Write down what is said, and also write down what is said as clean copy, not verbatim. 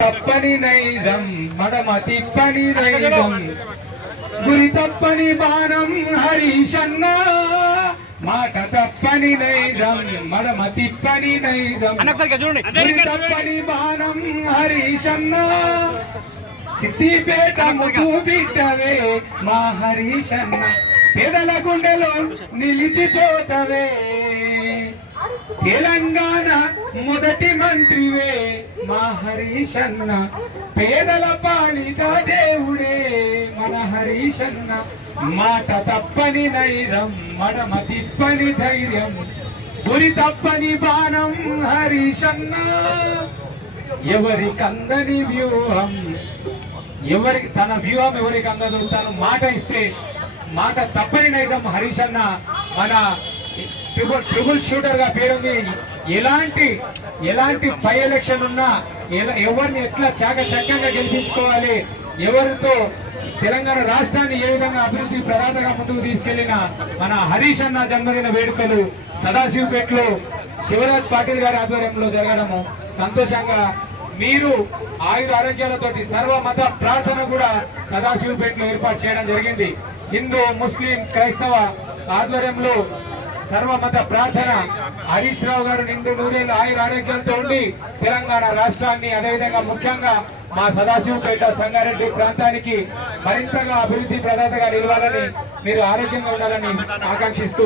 తప్పని నైజం మడమ తిప్పని నైజం గురి తప్పని బాణం హరీశన్న మాట తప్పని నైజం మడమ తిప్పని నైజం గురి తప్పని బాణం హరీశన్న సిద్దిపేట ముఖు బిడ్డవే మా హరీశన్న పేదల గుండెలో నిలిచిపోతవే తెలంగాణ మొదటి మంత్రివే మా హరీశన్న పేదల పాలిట దేవుడే మన హరీశన్న మాట తప్పని నైజం మడమ తిప్పని ధైర్యం గురి తప్పని బాణం హరీశన్న ఎవరి కందని వ్యూహం ఎవరికి తన వ్యూహం ఎవరికి అందదు తను మాట ఇస్తే మాట తప్పని నైజం హరీశన్న మన ట్రిపుల్ షూటర్ గా పేరుంది. ఎలాంటి బై ఎలక్షన్ ఉన్నా ఎవరిని ఎట్లా చాకచక్యంగా గెలిపించుకోవాలి, ఎవరితో తెలంగాణ రాష్ట్రాన్ని ఏ విధంగా అభివృద్ధి ప్రధానంగా ముందుకు తీసుకెళ్లిన మన హరీష్ అన్న జన్మదిన వేడుకలు సదాశివపేటలో శివరాజ్ పాటిల్ గారి ఆధ్వర్యంలో జరగడము సంతోషంగా, మీరు ఆయుర ఆరోగ్యాలతోటి సర్వమత ప్రార్థన కూడా సదాశివపేటలో ఏర్పాటు చేయడం జరిగింది. హిందూ ముస్లిం క్రైస్తవ ఆధ్వర్యంలో సర్వమత ప్రార్థన. హరీష్ రావు గారు నిండు నూరేళ్ళు ఆయుర ఆరోగ్యంతో ఉండి తెలంగాణ రాష్ట్రాన్ని అదేవిధంగా ముఖ్యంగా మా సదాశివపేట సంగారెడ్డి ప్రాంతానికి మరింతగా అభివృద్ధి ప్రదాతగా నిలవాలని, మీరు ఆరోగ్యంగా ఉండాలని ఆకాంక్షిస్తూ